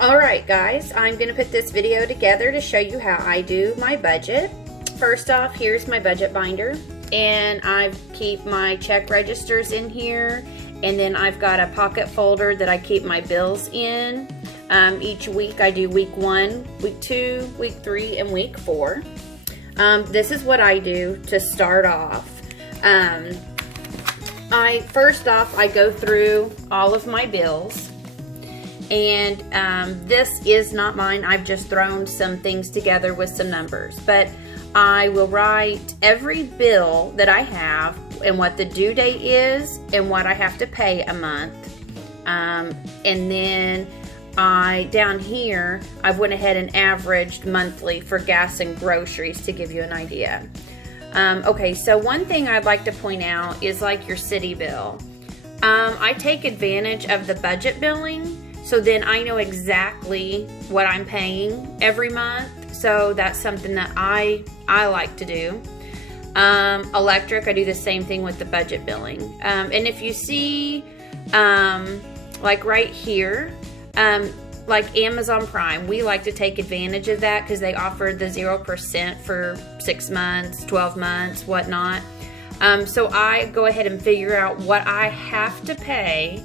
Alright guys, I'm going to put this video together to show you how I do my budget. First off, here's my budget binder, and I keep my check registers in here, and then I've got a pocket folder that I keep my bills in. Each week I do week 1, week 2, week 3, and week 4. This is what I do to start off. First off, I go through all of my bills. And this is not mine. I've just thrown some things together with some numbers. But I will write every bill that I have and what the due date is and what I have to pay a month. And then down here, I've went ahead and averaged monthly for gas and groceries to give you an idea. Okay, so one thing I'd like to point out is like your city bill. I take advantage of the budget billing. So then I know exactly what I'm paying every month. So that's something that I like to do. Electric, I do the same thing with the budget billing. And if you see, like right here, like Amazon Prime, we like to take advantage of that because they offer the 0% for 6 months, 12 months, whatnot. So I go ahead and figure out what I have to pay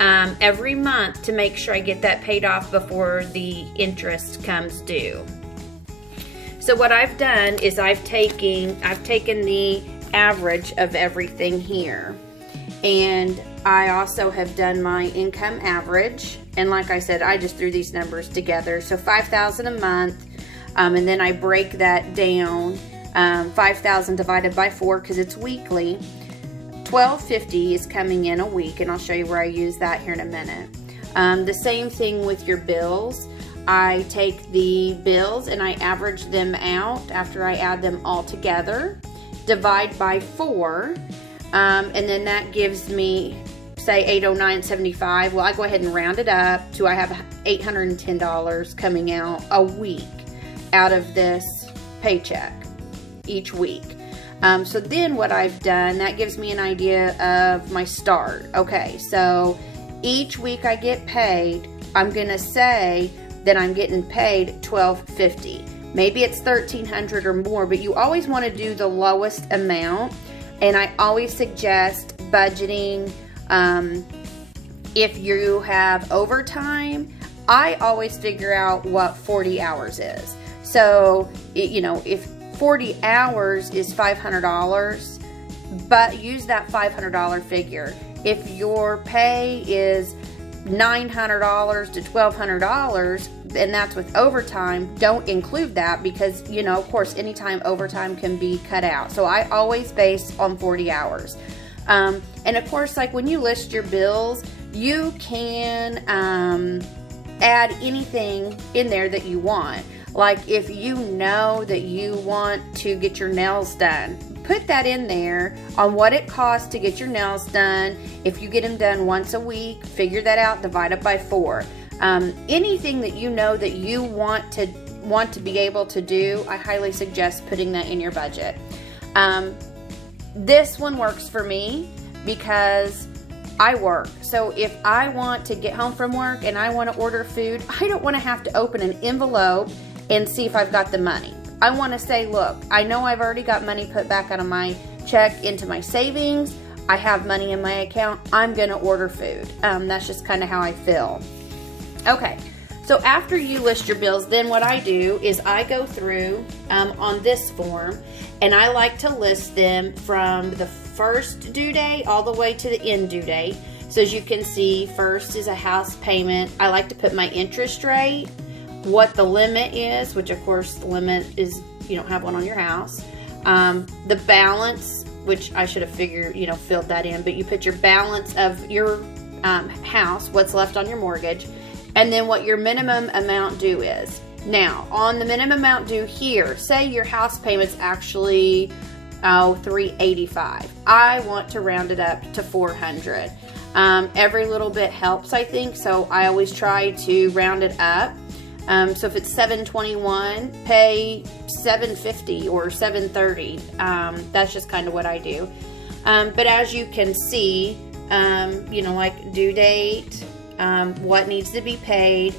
every month to make sure I get that paid off before the interest comes due. So what I've done is I've taken the average of everything here, and I also have done my income average, and like I said, I just threw these numbers together. So $5,000 a month, and then I break that down, 5,000 divided by 4 because it's weekly. $12.50 is coming in a week, and I'll show you where I use that here in a minute. The same thing with your bills. I take the bills and I average them out after I add them all together, divide by 4, and then that gives me, say, $809.75. Well, I go ahead and round it up to I have $810 coming out a week out of this paycheck each week. So then what I've done, that gives me an idea of my start. Okay, so each week I get paid, I'm going to say that I'm getting paid $12.50. Maybe it's $1,300 or more, but you always want to do the lowest amount. And I always suggest budgeting. If you have overtime, I always figure out what 40 hours is. So, you know, if 40 hours is $500, but use that $500 figure. If your pay is $900 to $1,200, and that's with overtime, don't include that because, you know, of course, anytime overtime can be cut out. So I always base on 40 hours. And of course, like when you list your bills, you can add anything in there that you want. Like if you know that you want to get your nails done, put that in there on what it costs to get your nails done. If you get them done once a week, figure that out, divide it by 4. Anything that you know that you want to be able to do, I highly suggest putting that in your budget. This one works for me because I work. So if I want to get home from work and I want to order food, I don't want to have to open an envelope and see if I've got the money. I want to say, look, I know I've already got money put back out of my check into my savings. I have money in my account. I'm going to order food. That's just kind of how I feel. Okay, so after you list your bills, then what I do is I go through on this form, and I like to list them from the first due date all the way to the end due date. So as you can see, first is a house payment. I like to put my interest rate, what the limit is, which of course the limit is you don't have one on your house. The balance, which I should have figured, filled that in, but you put your balance of your house, what's left on your mortgage, and then what your minimum amount due is. Now, on the minimum amount due here, say your house payment's actually $385. I want to round it up to $400. Every little bit helps, I think, so I always try to round it up. So if it's $721, pay $750 or $730. That's just kind of what I do. But as you can see, like due date, what needs to be paid,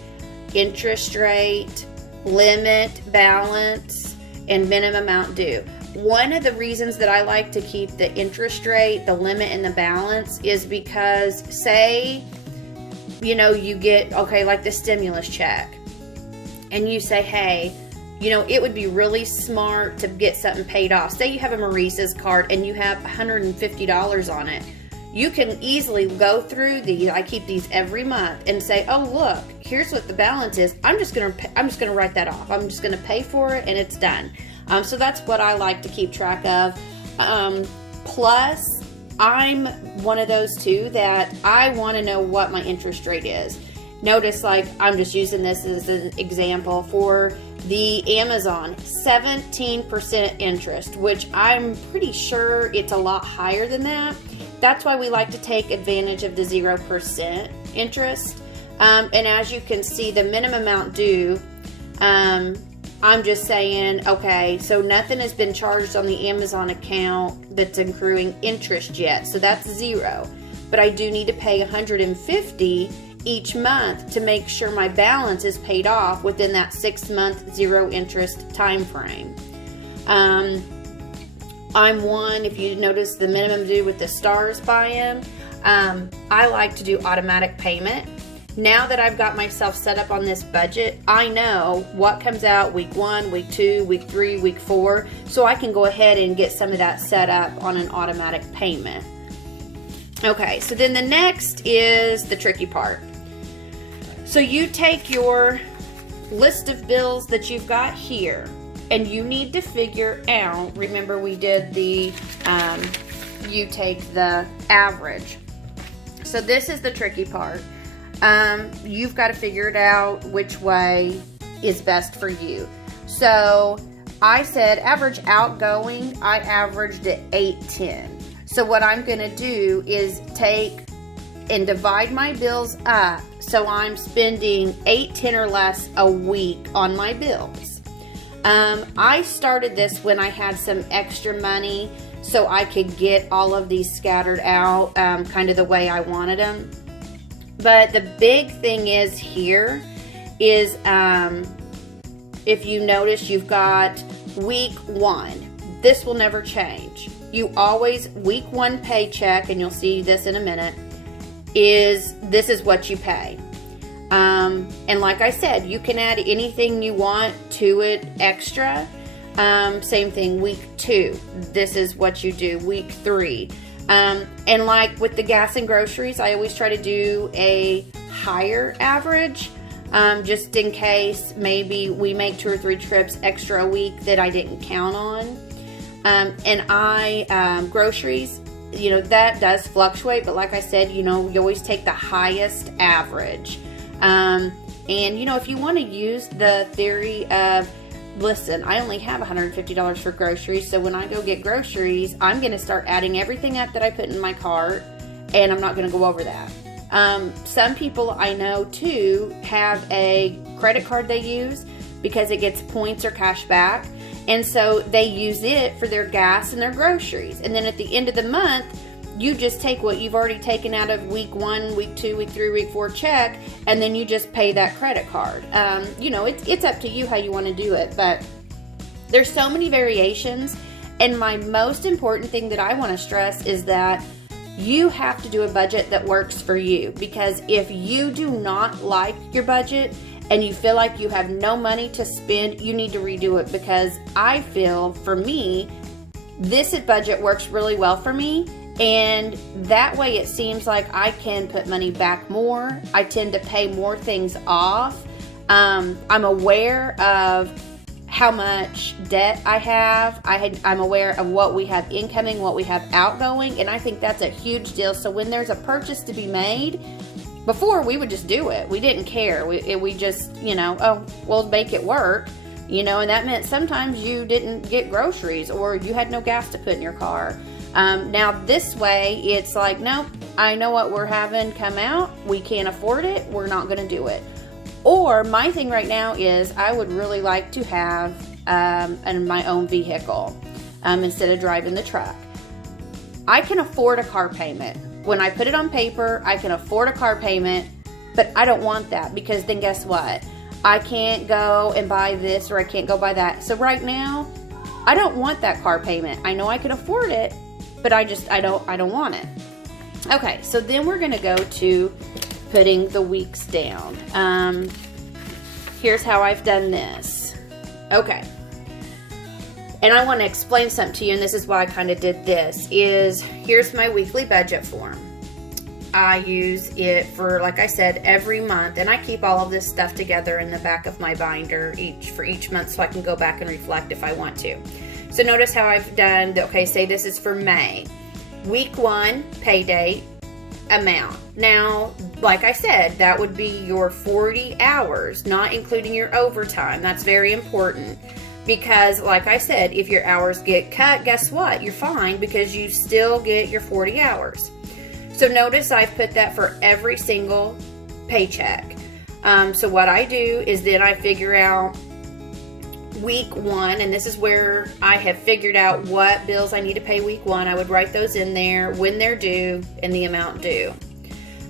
interest rate, limit, balance, and minimum amount due. One of the reasons that I like to keep the interest rate, the limit, and the balance is because, say, you know, you get, okay, like the stimulus check, and you say, hey, you know, it would be really smart to get something paid off. Say you have a Maurice's card and you have $150 on it. You can easily go through these. I keep these every month and say, oh, look, here's what the balance is. I'm just gonna write that off. I'm just gonna pay for it and it's done. So that's what I like to keep track of. Plus, I'm one of those too that I want to know what my interest rate is. Notice, like, I'm just using this as an example for the Amazon, 17% interest, which I'm pretty sure it's a lot higher than that. That's why we like to take advantage of the 0% interest. And as you can see, the minimum amount due, I'm just saying, okay, so nothing has been charged on the Amazon account that's accruing interest yet. So that's 0. But I do need to pay $150 each month to make sure my balance is paid off within that 6-month 0 interest time frame. I'm one, if you notice the minimum due with the stars buy-in, I like to do automatic payment. Now that I've got myself set up on this budget, I know what comes out week 1, week 2, week 3, week 4, so I can go ahead and get some of that set up on an automatic payment. Okay, so then the next is the tricky part. So you take your list of bills that you've got here, and you need to figure out, remember we did the, you take the average. So this is the tricky part. You've got to figure it out which way is best for you. So I said average outgoing, I averaged at 810. So what I'm going to do is take and divide my bills up so I'm spending $8.10 or less a week on my bills. I started this when I had some extra money so I could get all of these scattered out kind of the way I wanted them. But the big thing is here is if you notice, you've got week 1. This will never change. You always, week 1 paycheck, and you'll see this in a minute, this is what you pay. And like I said, you can add anything you want to it extra. Same thing, week 2, this is what you do. Week 3. And like with the gas and groceries, I always try to do a higher average, just in case maybe we make 2 or 3 trips extra a week that I didn't count on. And groceries, you know, that does fluctuate, but like I said, you know, you always take the highest average. And you know, if you want to use the theory of, listen, I only have $150 for groceries, so when I go get groceries, I'm going to start adding everything up that I put in my cart, and I'm not going to go over that. Some people I know too have a credit card they use because it gets points or cash back, and so they use it for their gas and their groceries, and then at the end of the month, you just take what you've already taken out of week 1, week 2, week 3, week 4 check, and then you just pay that credit card. You know, it's up to you how you want to do it, but there's so many variations, and my most important thing that I want to stress is that you have to do a budget that works for you, because if you do not like your budget and you feel like you have no money to spend, you need to redo it, because I feel, for me, this budget works really well for me. And that way it seems like I can put money back more. I tend to pay more things off. I'm aware of how much debt I have. I'm aware of what we have incoming, what we have outgoing, and I think that's a huge deal. So when there's a purchase to be made, before we would just do it. We didn't care. We just, you know, oh, we'll make it work. You know, and that meant sometimes you didn't get groceries or you had no gas to put in your car. Now this way, it's like, nope, I know what we're having come out. We can't afford it. We're not going to do it. Or my thing right now is I would really like to have my own vehicle instead of driving the truck. I can afford a car payment. When I put it on paper, I can afford a car payment, but I don't want that, because then guess what? I can't go and buy this, or I can't go buy that. So right now, I don't want that car payment. I know I can afford it, but I don't want it. Okay, so then we're gonna go to putting the weeks down. Here's how I've done this. Okay. And I want to explain something to you, and this is why I kind of did this, is here's my weekly budget form. I use it for, like I said, every month, and I keep all of this stuff together in the back of my binder for each month, so I can go back and reflect if I want to. So notice how I've done, okay, say this is for May. Week 1, pay date, amount. Now, like I said, that would be your 40 hours, not including your overtime. That's very important. Because, like I said, if your hours get cut, guess what? You're fine, because you still get your 40 hours. So notice I've put that for every single paycheck. So what I do is then I figure out week 1, and this is where I have figured out what bills I need to pay week 1. I would write those in there, when they're due, and the amount due.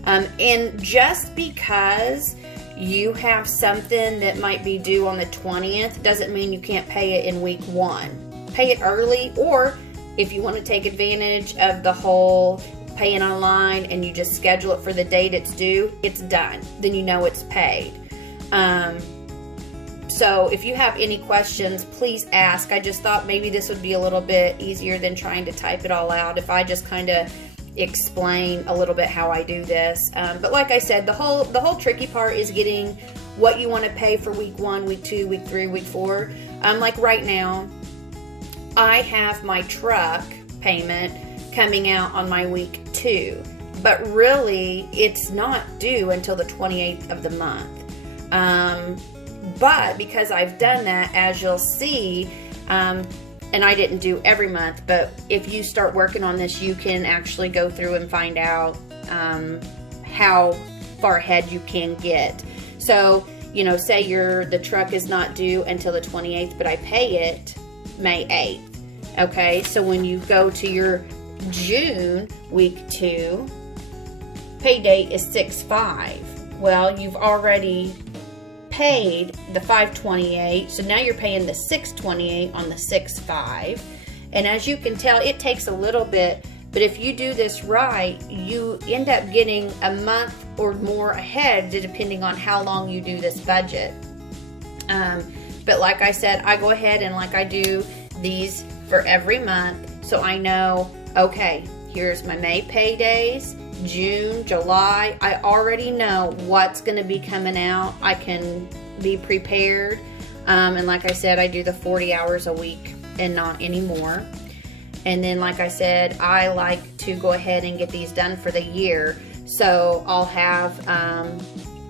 And just because you have something that might be due on the 20th doesn't mean you can't pay it in week 1. Pay it early, or if you want to take advantage of the whole paying online and you just schedule it for the date it's due, it's done. Then you know it's paid. So if you have any questions, please ask. I just thought maybe this would be a little bit easier than trying to type it all out if I just kind of explain a little bit how I do this. But like I said, the whole tricky part is getting what you want to pay for week 1, week 2, week 3, week 4. Like right now, I have my truck payment coming out on my week 2, but really it's not due until the 28th of the month. But because I've done that, as you'll see, and I didn't do every month, but if you start working on this, you can actually go through and find out how far ahead you can get. So, you know, say the truck is not due until the 28th, but I pay it May 8th. Okay, so when you go to your June week 2, pay date is 6/5. Well, you've already paid the 5/28, so now you're paying the 6/28 on the 6/5. And as you can tell, it takes a little bit, but if you do this right, you end up getting a month or more ahead, depending on how long you do this budget. But like I said, I go ahead and like I do these for every month, so I know, okay, here's my May paydays, June, July. I already know what's going to be coming out. I can be prepared. And like I said, I do the 40 hours a week and not anymore. And then like I said, I like to go ahead and get these done for the year. So I'll have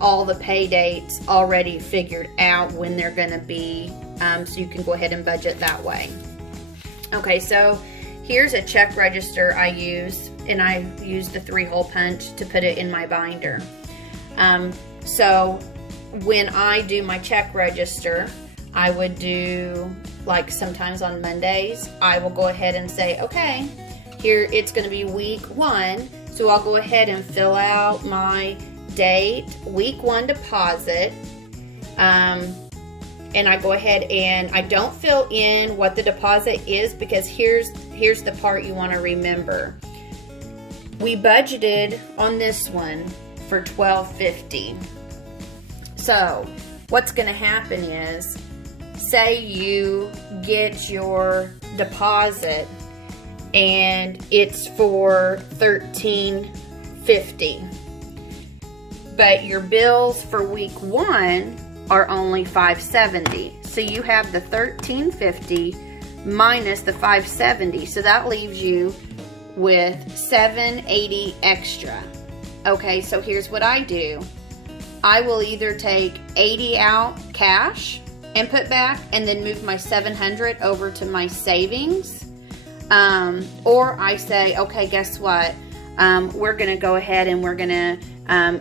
all the pay dates already figured out when they're going to be, so you can go ahead and budget that way. Okay, so here's a check register I use, and I use the 3-hole punch to put it in my binder. So when I do my check register, I would do, like sometimes on Mondays, I will go ahead and say, okay, here it's going to be week 1, so I'll go ahead and fill out my date, week 1 deposit, and I go ahead and I don't fill in what the deposit is, because here's the part you want to remember. We budgeted on this one for $12.50. So what's going to happen is, say you get your deposit and it's for $13.50, but your bills for week 1 are only $5.70. So you have the $13.50 minus the $5.70, so that leaves you with $7.80 extra. Okay, so here's what I do. I will either take $80 out cash and put back, and then move my $700 over to my savings, or I say, okay, guess what, we're gonna go ahead and we're gonna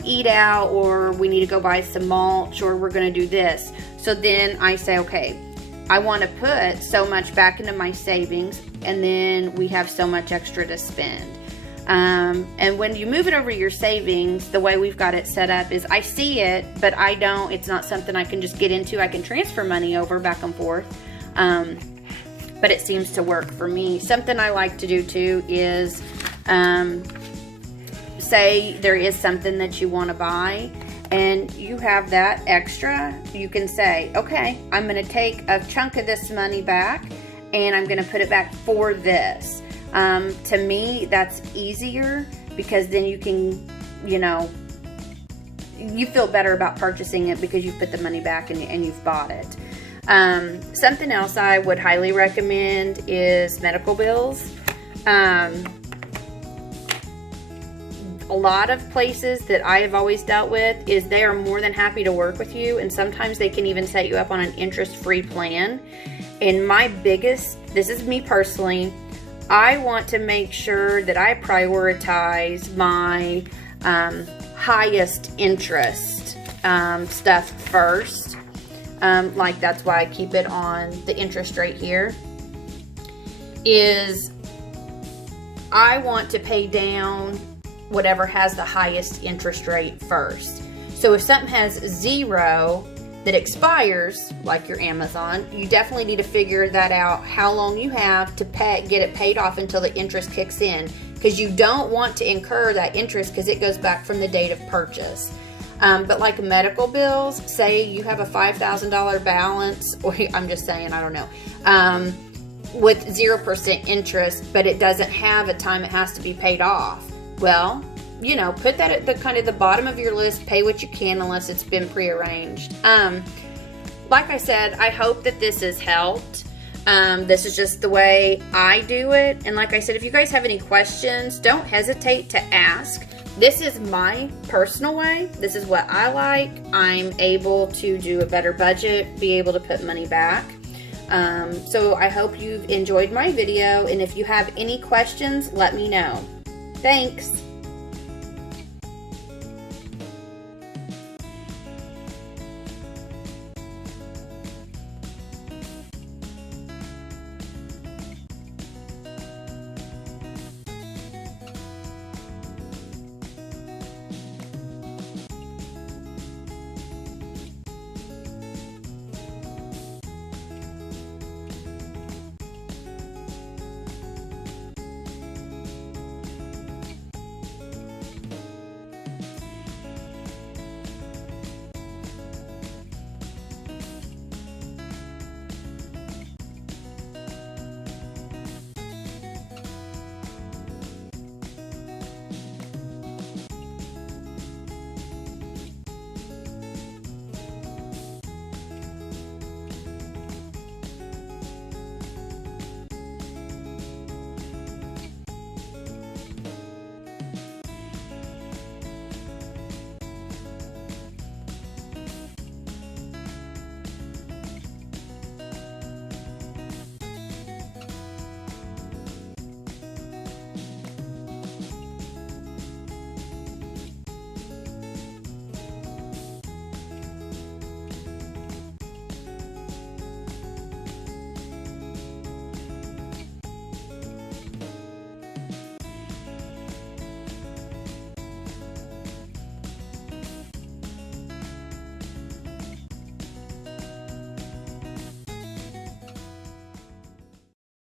eat out, or we need to go buy some mulch, or we're gonna do this. So then I say, okay, I want to put so much back into my savings, and then we have so much extra to spend. And when you move it over your savings, the way we've got it set up is I see it, but I don't, it's not something I can just get into. I can transfer money over back and forth. But it seems to work for me. Something I like to do too is, say there is something that you want to buy and you have that extra, you can say, okay, I'm going to take a chunk of this money back and I'm going to put it back for this. To me, that's easier because then you can, you know, you feel better about purchasing it because you've put the money back and you've bought it. Something else I would highly recommend is medical bills. A lot of places that I have always dealt with is they are more than happy to work with you, and sometimes they can even set you up on an interest-free plan. And my biggest, this is me personally, I want to make sure that I prioritize my highest interest stuff first. Like that's why I keep it on the interest rate here, is I want to pay down whatever has the highest interest rate first. So if something has 0 that expires, like your Amazon, you definitely need to figure that out, how long you have to get it paid off until the interest kicks in, because you don't want to incur that interest because it goes back from the date of purchase. But like medical bills, say you have a $5,000 balance, or I'm just saying, I don't know, with 0% interest, but it doesn't have a time it has to be paid off. Well, you know, put that at the kind of the bottom of your list, pay what you can unless it's been prearranged. Like I said, I hope that this has helped. This is just the way I do it. And like I said, if you guys have any questions, don't hesitate to ask. This is my personal way. This is what I like. I'm able to do a better budget, be able to put money back. So I hope you've enjoyed my video. And if you have any questions, let me know. Thanks.